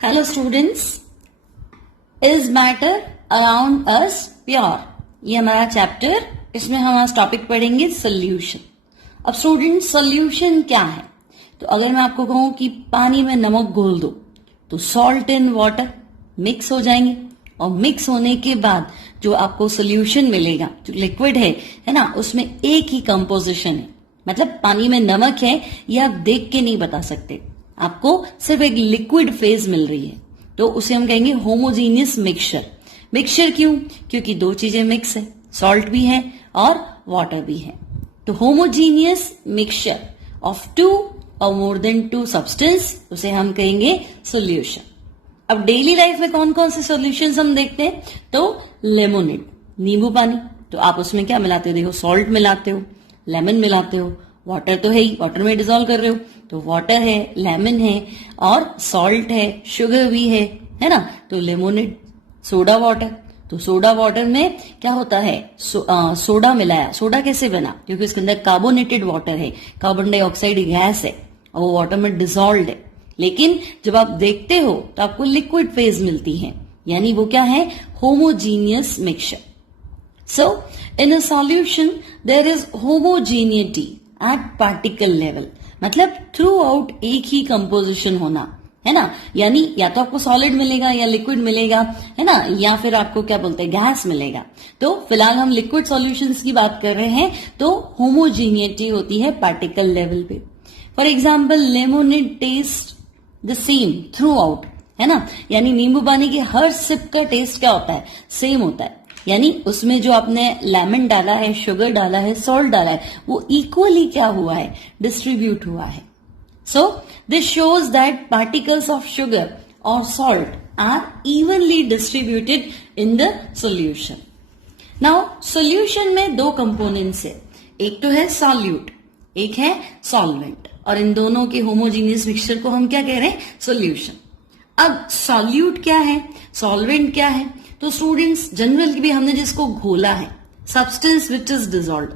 Hello students, is matter around us pure, ये हमारा chapter. इसमें हम आज टॉपिक पढ़ेंगे सोल्यूशन। अब स्टूडेंट, सोल्यूशन क्या है? तो अगर मैं आपको कहूं कि पानी में नमक घोल दो तो सॉल्ट इन वाटर मिक्स हो जाएंगे, और मिक्स होने के बाद जो आपको सोल्यूशन मिलेगा, जो लिक्विड है ना, उसमें एक ही कंपोजिशन है। मतलब पानी में नमक है ये आप देख के नहीं बता सकते, आपको सिर्फ एक लिक्विड फेज मिल रही है, तो उसे हम कहेंगे होमोजीनियस मिक्सचर। मिक्सचर क्यों? क्योंकि दो चीजें मिक्स है, सॉल्ट भी है और वाटर भी है। तो होमोजीनियस मिक्सचर ऑफ टू और मोर देन टू सब्सटेंस, उसे हम कहेंगे सॉल्यूशन। अब डेली लाइफ में कौन कौन से सॉल्यूशंस हम देखते हैं? तो लेमोनेड, नींबू पानी, तो आप उसमें क्या मिलाते हो? देखो, सॉल्ट मिलाते हो, लेमन मिलाते हो, वाटर तो है ही, वाटर में डिजोल्व कर रहे हो, तो वाटर है, लेमन है और सॉल्ट है, शुगर भी है ना। तो लेमोनेड, सोडा वाटर, तो सोडा वाटर में क्या होता है? सोडा मिलाया। सोडा कैसे बना? क्योंकि उसके अंदर कार्बोनेटेड वाटर है, कार्बन डाइऑक्साइड गैस है और वो वाटर में डिजोल्व है। लेकिन जब आप देखते हो तो आपको लिक्विड फेज मिलती है, यानी वो क्या है? Homogeneous mixture. So, in a solution, there is homogeneity at particle level. मतलब थ्रू आउट एक ही कंपोजिशन होना, है ना। यानी या तो आपको सॉलिड मिलेगा या लिक्विड मिलेगा, है ना, या फिर आपको क्या बोलते हैं, गैस मिलेगा। तो फिलहाल हम लिक्विड सॉल्यूशंस की बात कर रहे हैं, तो होमोजीनियटी होती है पार्टिकल लेवल पे। For example, lemonade taste the same throughout, है ना। यानी नींबू पानी की हर सिप का टेस्ट क्या होता है? सेम होता है। यानी उसमें जो आपने लेमन डाला है, शुगर डाला है, सॉल्ट डाला है, वो इक्वली क्या हुआ है? डिस्ट्रीब्यूट हुआ है। So this shows that particles of sugar और salt are evenly distributed in the solution. Now solution में दो कंपोनेंट्स है, एक तो है सॉल्यूट, एक है सॉल्वेंट, और इन दोनों के होमोजीनियस मिक्सचर को हम क्या कह रहे हैं? सॉल्यूशन। अब सॉल्यूट क्या है, सॉल्वेंट क्या है? तो स्टूडेंट्स, जनरल भी हमने जिसको घोला है, सब्सटेंस विच इज डिजोल्व,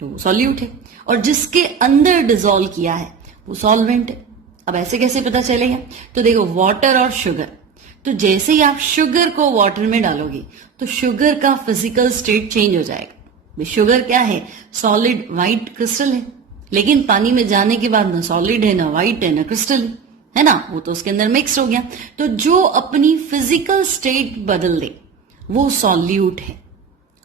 तो सॉल्यूट है, और जिसके अंदर डिजोल्व किया है वो सॉल्वेंट है। अब ऐसे कैसे पता चलेगा? तो देखो, वाटर और शुगर, तो जैसे ही आप शुगर को वाटर में डालोगे तो शुगर का फिजिकल स्टेट चेंज हो जाएगा। शुगर क्या है? सॉलिड व्हाइट क्रिस्टल है, लेकिन पानी में जाने के बाद ना सॉलिड है, ना व्हाइट है, ना क्रिस्टल है ना, वो तो उसके अंदर मिक्स हो गया। तो जो अपनी फिजिकल स्टेट बदल दे वो सॉल्यूट है,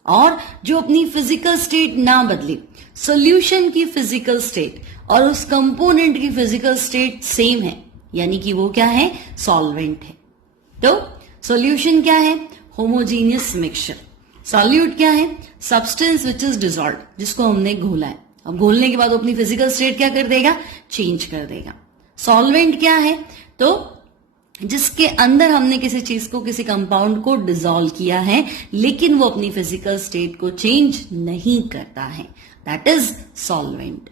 और जो अपनी फिजिकल स्टेट ना बदले, सॉल्यूशन की फिजिकल स्टेट और उस कंपोनेंट की फिजिकल स्टेट सेम है, यानी कि वो क्या है? सॉल्वेंट है। तो सॉल्यूशन क्या है? Homogeneous mixture. सॉल्यूट क्या है? सब्सटेंस विच इज डिजॉल्व, जिसको हमने घोला है। अब घोलने के बाद वो अपनी फिजिकल स्टेट क्या कर देगा? चेंज कर देगा। सॉल्वेंट क्या है? तो जिसके अंदर हमने किसी चीज को, किसी कंपाउंड को डिसॉल्व किया है, लेकिन वो अपनी फिजिकल स्टेट को चेंज नहीं करता है, that is solvent.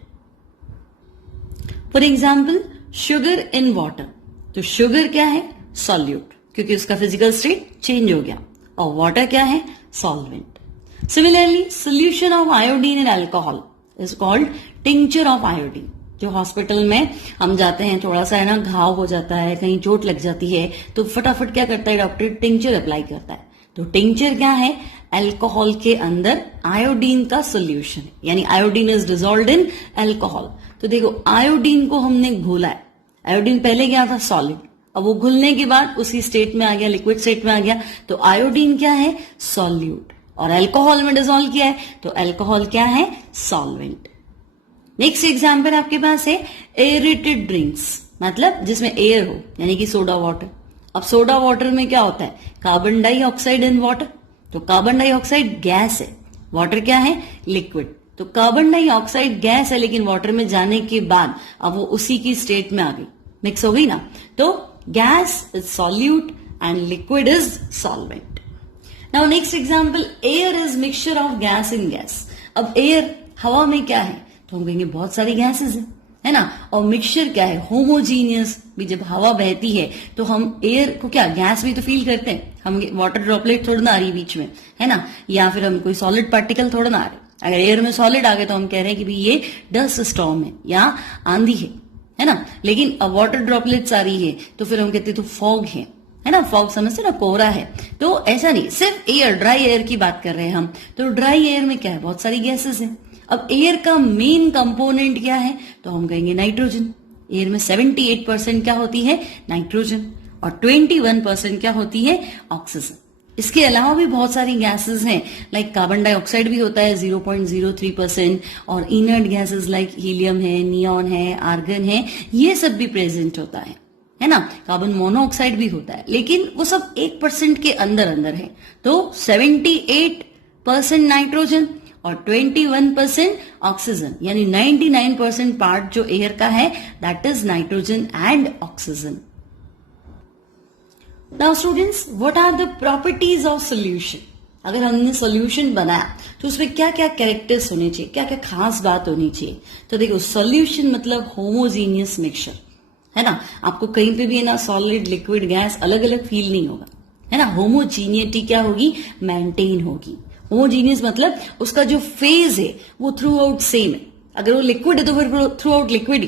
For example, sugar in water, तो शुगर क्या है? सॉल्यूट, क्योंकि उसका फिजिकल स्टेट चेंज हो गया, और वाटर क्या है? Solvent. Similarly, solution of iodine in alcohol is called tincture of iodine. जो हॉस्पिटल में हम जाते हैं, थोड़ा सा है ना घाव हो जाता है, कहीं चोट लग जाती है, तो फटाफट क्या करता है डॉक्टर? टिंचर अप्लाई करता है। तो टिंचर क्या है? अल्कोहल के अंदर आयोडीन का सोल्यूशन है, यानी iodine is dissolved in alcohol. तो देखो, आयोडीन को हमने घोला है, आयोडीन पहले क्या था? सॉलिड, अब वो घुलने के बाद उसी स्टेट में आ गया, लिक्विड स्टेट में आ गया, तो आयोडीन क्या है? सॉल्यूट, और अल्कोहल में डिसॉल्व किया है, तो अल्कोहल क्या है? सॉल्वेंट। नेक्स्ट एग्जाम्पल आपके पास है एरेटेड ड्रिंक्स, मतलब जिसमें एयर हो, यानी कि सोडा वाटर। अब सोडा वाटर में क्या होता है? कार्बन डाइऑक्साइड इन वाटर, तो कार्बन डाइऑक्साइड गैस है, वाटर क्या है? लिक्विड। तो कार्बन डाइऑक्साइड गैस है, लेकिन वाटर में जाने के बाद अब वो उसी की स्टेट में आ गई, मिक्स हो गई ना। तो gas is solute and liquid is solvent. Now next example, air is mixture of gas in gas. अब एयर, हवा में क्या है? तो हम कहेंगे बहुत सारी गैसेस है ना। और मिक्सचर क्या है? होमोजीनियस। भी जब हवा बहती है तो हम एयर को क्या, गैस भी तो फील करते हैं हम, वाटर ड्रॉपलेट थोड़ा ना आ रही बीच में, है ना, या फिर हम कोई सॉलिड पार्टिकल थोड़ा ना आ रहे। अगर एयर में सॉलिड आ गए तो हम कह रहे हैं कि भाई ये डस्ट स्टॉर्म है या आंधी है, है ना, लेकिन वाटर ड्रॉपलेट्स आ रही है तो फिर हम कहते हैं तो फॉग है ना, फॉग समझते ना, कोहरा है। तो ऐसा नहीं, सिर्फ एयर, ड्राई एयर की बात कर रहे हैं हम। तो ड्राई एयर में क्या है, बहुत सारी गैसेस हैं। अब एयर का मेन कंपोनेंट क्या है, तो हम कहेंगे नाइट्रोजन। एयर में 78% क्या होती है, नाइट्रोजन, और 21% क्या होती है, ऑक्सीजन। इसके अलावा भी बहुत सारी गैसेस हैं, लाइक कार्बन डाइऑक्साइड भी होता है 0.03%, और इनर्ट गैसेस लाइक हीलियम है, नियॉन है, आर्गन है, ये सब भी प्रेजेंट होता है ना। कार्बन मोनोऑक्साइड भी होता है, लेकिन वो सब 1% के अंदर अंदर है। तो 78% नाइट्रोजन और 21% ऑक्सीजन, यानी 99% पार्ट जो एयर का है that is nitrogen and oxygen. Now students, what are the properties of solution? अगर हमने सोल्यूशन बनाया तो उसमें क्या क्या कैरेक्टर्स होने चाहिए, क्या क्या खास बात होनी चाहिए? तो देखो, सोल्यूशन मतलब होमोजीनियस मिक्सचर, है ना। आपको कहीं पे भी है ना सॉलिड, लिक्विड, गैस अलग अलग फील नहीं होगा, है ना। होमोजीनियटी क्या होगी, मेंटेन होगी। होमोजीनियस मतलब उसका जो फेज है वो थ्रू आउट सेम है। अगर वो लिक्विड है तो फिर थ्रू आउट लिक्विड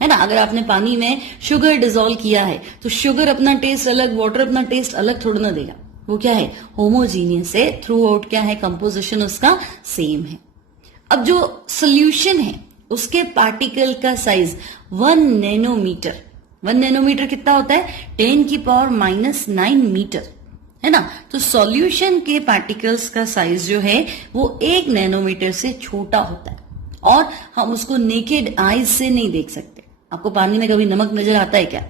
है ना। अगर आपने पानी में शुगर डिसॉल्व किया है तो शुगर अपना टेस्ट अलग, वाटर अपना टेस्ट अलग थोड़ा ना देगा। वो क्या है, होमोजीनियस है, थ्रू आउट क्या है, कंपोजिशन उसका सेम है। अब जो सोल्यूशन है उसके पार्टिकल का साइज 1 नैनोमीटर। 1 नैनोमीटर कितना होता है, 10⁻⁹ मीटर, है ना। तो सॉल्यूशन के पार्टिकल्स का साइज जो है वो 1 नैनोमीटर से छोटा होता है, और हम उसको नेकेड आईज से नहीं देख सकते। आपको पानी में कभी नमक नजर आता है क्या,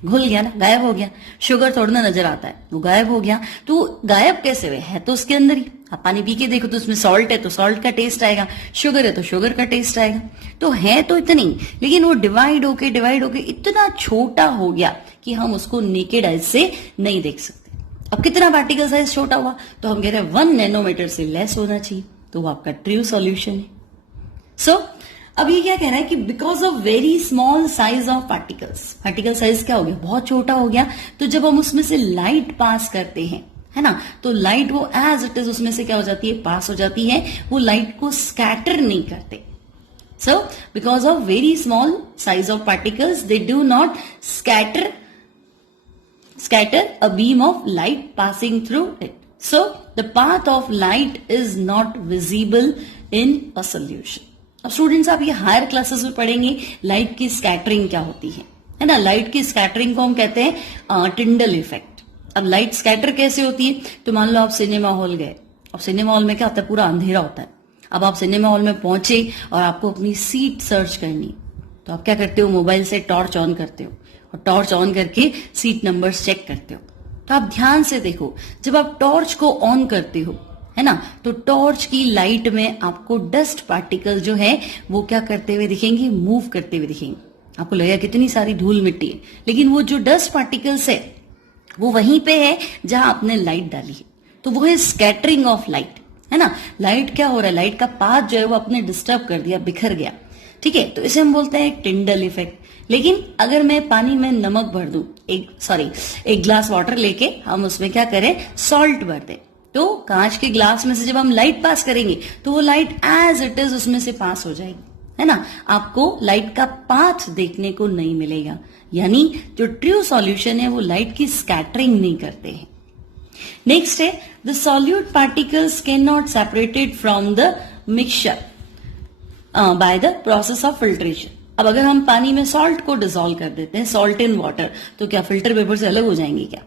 घुल गया ना, गायब हो गया। शुगर थोड़ा ना नजर आता है, वो गायब हो गया। तो गायब कैसे हुए, है तो उसके अंदर ही। आप पानी पी के देखो तो उसमें सॉल्ट है तो सॉल्ट का टेस्ट आएगा, शुगर है तो शुगर का टेस्ट आएगा। तो है तो इतनी, लेकिन वो डिवाइड होके इतना छोटा हो गया कि हम उसको नेकेड आइज से नहीं देख सकते। अब कितना पार्टिकल साइज छोटा हुआ, तो हम कह रहे हैं 1 नैनोमीटर से लेस होना चाहिए, तो वो आपका ट्रू सॉल्यूशन है। सो अब ये क्या कह रहा है कि because of very small size of particles, particle size क्या हो गया, बहुत छोटा हो गया। तो जब हम उसमें से लाइट पास करते हैं, है ना, तो लाइट वो एज इट इज उसमें से क्या हो जाती है, पास हो जाती है। वो लाइट को स्कैटर नहीं करते। So because of very small size of particles they do not scatter a beam of light passing through it. So the path of light is not visible in a solution. अब students, आप ये higher classes में पढ़ेंगे light की scattering क्या होती है ना। लाइट की स्कैटरिंग को हम कहते हैं टिंडल इफेक्ट। अब लाइट स्कैटर कैसे होती है, तो मान लो आप सिनेमा हॉल गए। अब सिनेमा हॉल में क्या होता है, पूरा अंधेरा होता है। अब आप सिनेमा हॉल में पहुंचे और आपको अपनी सीट सर्च करनी, तो आप क्या करते हो, मोबाइल से टॉर्च ऑन करते हो, और टॉर्च ऑन करके सीट नंबर्स चेक करते हो। तो आप ध्यान से देखो, जब आप टॉर्च को ऑन करते हो, है ना, तो टॉर्च की लाइट में आपको डस्ट पार्टिकल जो है वो क्या करते हुए दिखेंगे, मूव करते हुए दिखेंगे। आपको लगेगा कितनी सारी धूल मिट्टी है, लेकिन वो जो डस्ट पार्टिकल्स है वो वहीं पे है जहां आपने लाइट डाली है। तो वो है स्कैटरिंग ऑफ लाइट, है ना। लाइट क्या हो रहा है, लाइट का पाथ जो है वो आपने डिस्टर्ब कर दिया, बिखर गया, ठीक है। तो इसे हम बोलते हैं टिंडल इफेक्ट। लेकिन अगर मैं पानी में नमक भर दूं, एक ग्लास वाटर लेके हम उसमें क्या करें, सॉल्ट भर दें, तो कांच के ग्लास में से जब हम लाइट पास करेंगे तो वो लाइट एज इट इज उसमें से पास हो जाएगी, है ना। आपको लाइट का पाथ देखने को नहीं मिलेगा, यानी जो ट्रू सॉल्यूशन है वो लाइट की स्कैटरिंग नहीं करते हैं। नेक्स्ट है, the solute particles can not separated from the mixture by the process of filtration. अब अगर हम पानी में सॉल्ट को डिसॉल्व कर देते हैं, सॉल्ट इन वाटर, तो क्या फिल्टर पेपर से अलग हो जाएंगे क्या,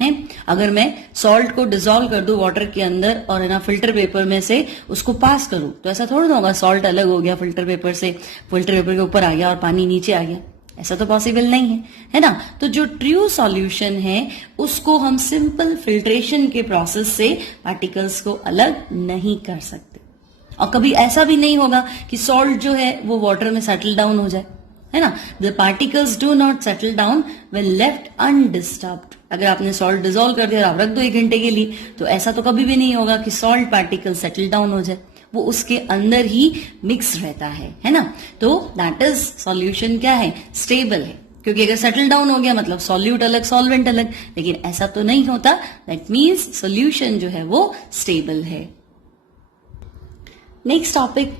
है? अगर मैं सॉल्ट को डिसॉल्व कर दूं वाटर के अंदर और है ना फिल्टर पेपर में से उसको पास करूं, तो ऐसा थोड़ा ना होगा सॉल्ट अलग हो गया फिल्टर पेपर से, फिल्टर पेपर के ऊपर आ गया और पानी नीचे आ गया। ऐसा तो पॉसिबल नहीं है ना। तो जो ट्रू सॉल्यूशन है उसको हम सिंपल फिल्ट्रेशन के प्रोसेस से पार्टिकल्स को अलग नहीं कर सकते। और कभी ऐसा भी नहीं होगा कि सॉल्ट जो है वो वाटर में सेटल डाउन हो जाए, है ना। The particles do not settle down when left undisturbed. अगर आपने सॉल्ट डिसॉल्व कर दिया और आप रख दो 1 घंटे के लिए, तो ऐसा तो कभी भी नहीं होगा कि सॉल्ट पार्टिकल सेटल डाउन हो जाए, वो उसके अंदर ही मिक्स रहता है ना। तो दैट इज सॉल्यूशन क्या है, स्टेबल है। क्योंकि अगर सेटल डाउन हो गया मतलब सॉल्यूट अलग सॉल्वेंट अलग, लेकिन ऐसा तो नहीं होता। दैट मीन्स सॉल्यूशन जो है वो स्टेबल है। Next topic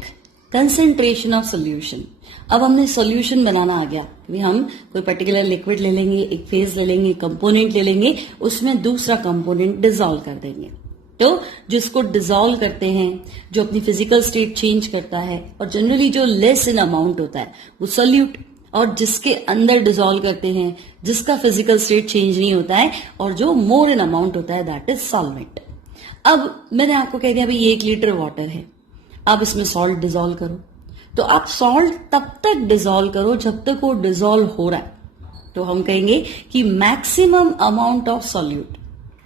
concentration of solution. अब हमने सोल्यूशन बनाना आ गया कि हम कोई पर्टिकुलर लिक्विड ले लेंगे, एक फेज ले लेंगे, कंपोनेंट ले लेंगे, उसमें दूसरा कंपोनेंट डिसॉल्व कर देंगे। तो जिसको डिसॉल्व करते हैं, जो अपनी फिजिकल स्टेट चेंज करता है और जनरली जो लेस इन अमाउंट होता है वो सोल्यूट, और जिसके अंदर डिसॉल्व करते हैं, जिसका फिजिकल स्टेट चेंज नहीं होता है और जो मोर इन अमाउंट होता है, दैट इज सॉल्वेंट। अब मैंने आपको कह दिया भाई ये 1 लीटर वाटर है, आप इसमें सॉल्ट डिसॉल्व करो, तो आप सॉल्ट तब तक डिसॉल्व करो जब तक वो डिसॉल्व हो रहा है। तो हम कहेंगे कि maximum amount of solute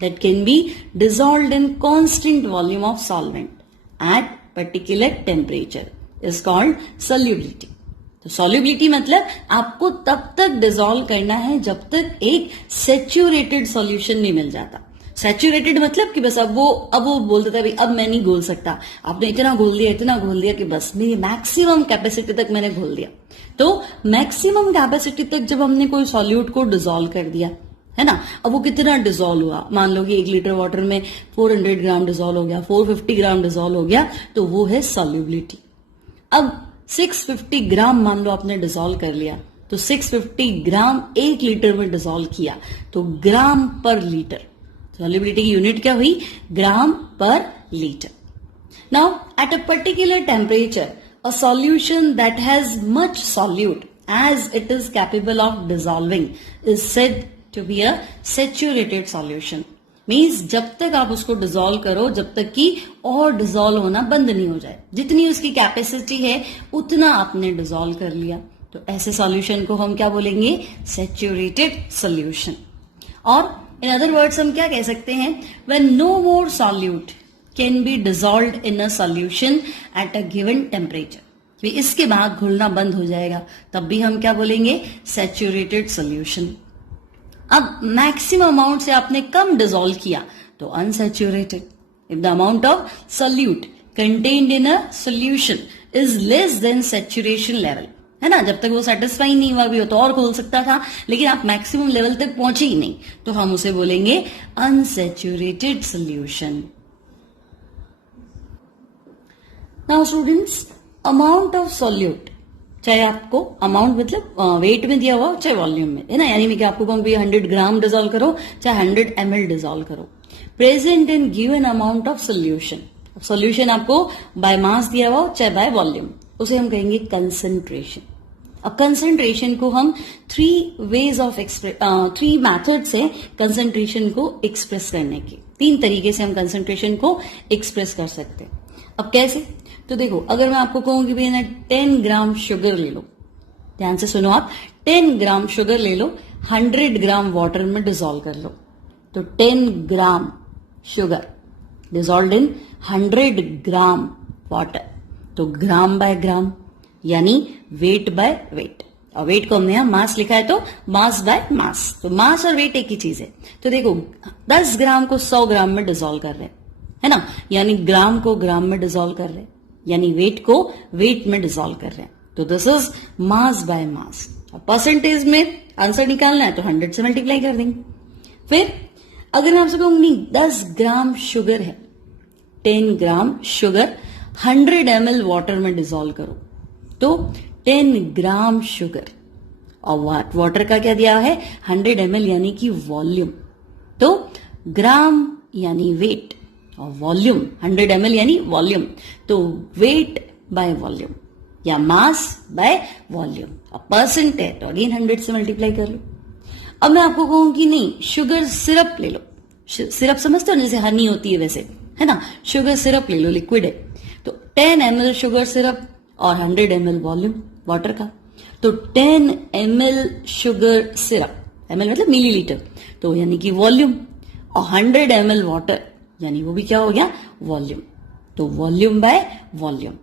that can be dissolved in constant volume of solvent at particular temperature is called solubility। तो solubility मतलब आपको तब तक डिसॉल्व करना है जब तक एक सैचुरेटेड सॉल्यूशन नहीं मिल जाता। सैचुरेटेड मतलब कि बस अब वो बोल देता है भाई अब मैं नहीं घोल सकता, आपने इतना घोल दिया कि बस मेरी मैक्सिमम कैपेसिटी तक मैंने घोल दिया। तो मैक्सिमम कैपेसिटी तक जब हमने कोई सॉल्यूट को डिसॉल्व कर दिया है ना, अब वो कितना डिसॉल्व हुआ, मान लो कि 1 लीटर वाटर में 400 ग्राम डिसॉल्व हो गया, 450 ग्राम डिसॉल्व हो गया, तो वो है सॉल्युबिलिटी। अब 650 ग्राम मान लो आपने डिसॉल्व कर लिया, तो 650 ग्राम 1 लीटर में डिसॉल्व किया, तो ग्राम पर लीटर। सॉल्युबिलिटी की यूनिट क्या हुई, gram per litre. Now at a particular temperature a solution that has much solute as it is capable of dissolving is said to be a saturated solution। मीन्स जब तक आप उसको dissolve करो जब तक कि और डिसॉल्व होना बंद नहीं हो जाए, जितनी उसकी कैपेसिटी है उतना आपने डिसॉल्व कर लिया, तो ऐसे सॉल्यूशन को हम क्या बोलेंगे, सैचुरेटेड सॉल्यूशन। और इन अदर वर्ड्स हम क्या कह सकते हैं, when no more solute can be dissolved in a solution at a given temperature. इसके बाद घुलना बंद हो जाएगा, तब भी हम क्या बोलेंगे, सैचुरेटेड सॉल्यूशन। अब मैक्सिमम अमाउंट से आपने कम डिसॉल्व किया तो unsaturated. If the amount of solute contained in a solution is less than saturation level, है ना, जब तक वो सेटिस्फाई नहीं हुआ भी हो तो और खोल सकता था, लेकिन आप मैक्सिमम लेवल तक पहुंचे ही नहीं, तो हम उसे बोलेंगे unsaturated solution. Now students, amount of solute, चाहे आपको अमाउंट मतलब वेट में दिया हुआ चाहे वॉल्यूम में, है ना, यानी मैं कि आपको कहूं 100 ग्राम डिसॉल्व करो चाहे 100 ml डिसॉल्व करो, present in given amount of solution. Solution आपको बाय मास दिया हुआ चाहे बाय वॉल्यूम, उसे हम कहेंगे कंसंट्रेशन। अब कंसंट्रेशन को हम 3 मैथड्स है कंसंट्रेशन को एक्सप्रेस करने के, 3 तरीके से हम कंसंट्रेशन को एक्सप्रेस कर सकते हैं। अब कैसे, तो देखो, अगर मैं आपको कहूं कि भैया 10 ग्राम शुगर ले लो, ध्यान से सुनो आप, 10 ग्राम शुगर ले लो, 100 ग्राम वाटर में डिसॉल्व कर लो, तो 10 gram sugar dissolve in 100 gram water, तो ग्राम बाय ग्राम यानी वेट बाय वेट। और वेट को हमने यहां मास लिखा है तो मास बाय मास, तो मास और वेट एक ही चीज है। तो देखो 10 ग्राम को 100 ग्राम में डिसॉल्व कर रहे हैं, है ना, यानी ग्राम को ग्राम में डिसॉल्व कर रहे हैं, यानी वेट को वेट में डिसॉल्व कर रहे हैं, तो this is mass by mass. Percentage में आंसर निकालना है तो 100 से मल्टीप्लाई कर देंगे। फिर अगर मैं आपसे कहूंगी 10 ग्राम शुगर है, 10 ग्राम शुगर 100 ml वाटर में डिसॉल्व करो, तो 10 ग्राम शुगर, और वाटर का क्या दिया है 100 ml यानी कि वॉल्यूम, तो ग्राम यानी वेट और वॉल्यूम 100 ml यानी वॉल्यूम, तो वेट बाय वॉल्यूम या मास बाय वॉल्यूम। अब परसेंट है तो अगेन 100 से मल्टीप्लाई कर लो। अब मैं आपको कहूं कि नहीं, शुगर सिरप ले लो, सिरप समझते हो जैसे हनी होती है वैसे, है ना, शुगर सिरप ले लो, लिक्विड है, तो 10 ml शुगर सिरप और 100 ml वॉल्यूम वाटर का, तो 10 ml शुगर सिरप, ml मतलब मिलीलीटर, तो यानी कि वॉल्यूम, और 100 ml वाटर यानी वो भी क्या हो गया, वॉल्यूम, तो वॉल्यूम बाय वॉल्यूम।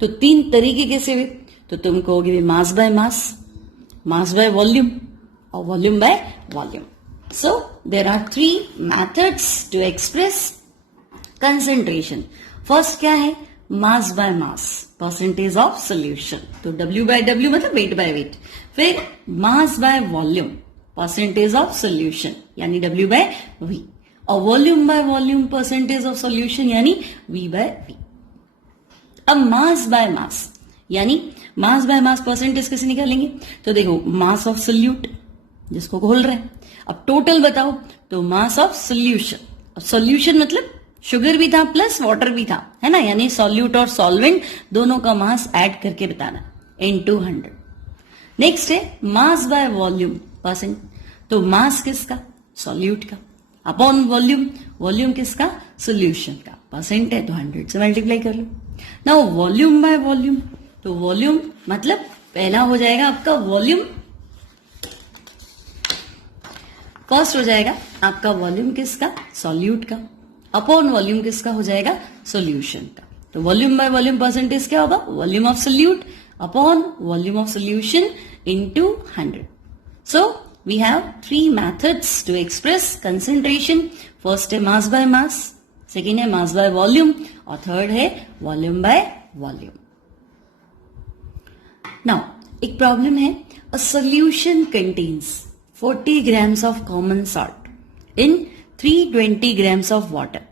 तो 3 तरीके कैसे हुए, तो तुम कहोगे mass by mass, mass by volume और volume by volume. So there are 3 methods to express concentration. First क्या है, mass by mass, percentage of solution, तो W बाय W मतलब वेट बाय वेट। फिर mass by volume, percentage of solution यानी W by V, और volume by volume, percentage of solution यानी V by V। अब मास by मास, यानी मास by mass percentage कैसे निकालेंगे? तो देखो मास ऑफ सोल्यूट जिसको घोल रहे हैं, अब टोटल बताओ तो मास ऑफ सोल्यूशन। अब सोल्यूशन मतलब शुगर भी था प्लस वाटर भी था, है ना, यानी सॉल्यूट और सॉल्वेंट दोनों का मास ऐड करके बताना इनटू 100। नेक्स्ट है मास बाय वॉल्यूम परसेंट, तो मास किसका? सॉल्यूट का, अपॉन वॉल्यूम, वॉल्यूम किसका? सोल्यूशन का, परसेंट है तो 100 से मल्टीप्लाई कर लो। नाउ वॉल्यूम बाय वॉल्यूम, तो वॉल्यूम मतलब पहला हो जाएगा आपका वॉल्यूम, फर्स्ट हो जाएगा आपका वॉल्यूम किसका? सॉल्यूट का, अपॉन वॉल्यूम किसका हो जाएगा? सॉल्यूशन का। तो वॉल्यूम बाय वॉल्यूम परसेंटेज क्या होगा? Volume of solute upon volume of solution into 100। So we have 3 methods to express concentration. First है मास बाय मास, सेकेंड है मास बाय वॉल्यूम और थर्ड है वॉल्यूम बाय वॉल्यूम। नाउ एक problem है, a solution contains 40 grams of common salt in 320 grams of water.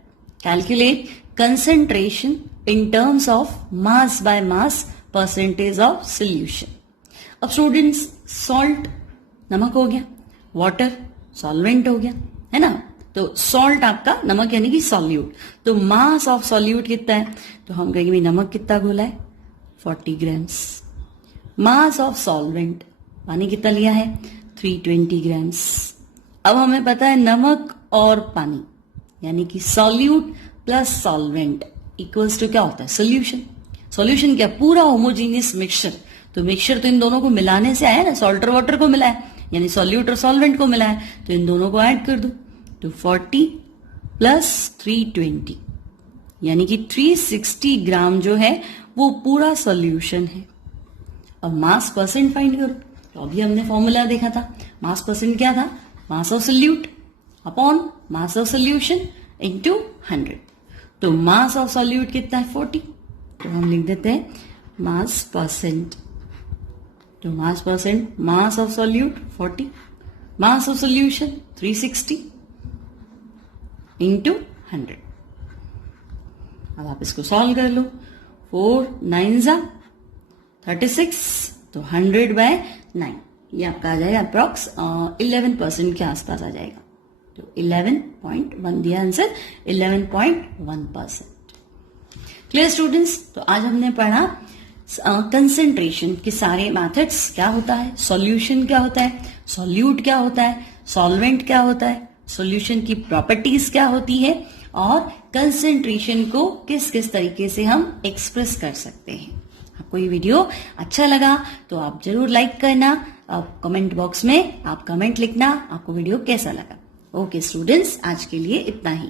Calculate concentration in terms of mass by mass percentage of solution. अब students salt नमक हो गया, water solvent हो गया, है ना, तो सॉल्ट आपका नमक यानी कि सॉल्यूट, तो मास ऑफ सॉल्यूट कितना है? तो हम कहेंगे भाई नमक कितना घोला है? 40 grams। मास ऑफ सॉल्वेंट पानी कितना लिया है? 320 grams। अब हमें पता है नमक और पानी यानी कि solute plus solvent equals to क्या होता है? सोल्यूशन। सोल्यूशन क्या? पूरा होमोजीनियस मिक्सचर। तो मिक्सचर तो इन दोनों को मिलाने से आया ना, सॉल्ट और वाटर को मिला है, यानी सॉल्यूट और सॉल्वेंट को मिला है, तो इन दोनों को ऐड कर दो, तो 40 प्लस 320 यानी कि 360 ग्राम जो है वो पूरा सोल्यूशन है। अब मास परसेंट फाइंड करो, तो अभी हमने फॉर्मूला देखा था, मास परसेंट क्या था? Mass of solute upon mass of solution into 100। तो मास ऑफ सोल्यूट कितना है? 40, तो हम लिख देते हैं मास परसेंट। तो मास percent, mass of solute 40, mass of solution 360 into 100। अब आप इसको सॉल्व कर लो, 4 9 36, तो 100/9 ये आपका आ जाएगा अप्रॉक्स 11% के आसपास आ जाएगा। तो 11.1 दिया आंसर, 11.1%। Clear students? तो आज हमने पढ़ा कंसेंट्रेशन के सारे मेथड्स, क्या होता है, सॉल्यूशन क्या होता है, सॉल्यूट क्या होता है, सॉल्वेंट क्या होता है, सॉल्यूशन की प्रॉपर्टीज क्या होती है, और कंसेंट्रेशन को किस किस तरीके से हम एक्सप्रेस कर सकते हैं। आपको ये वीडियो अच्छा लगा तो आप जरूर लाइक करना, आप कमेंट बॉक्स में आप कमेंट लिखना आपको वीडियो कैसा लगा। ओके स्टूडेंट्स, आज के लिए इतना ही।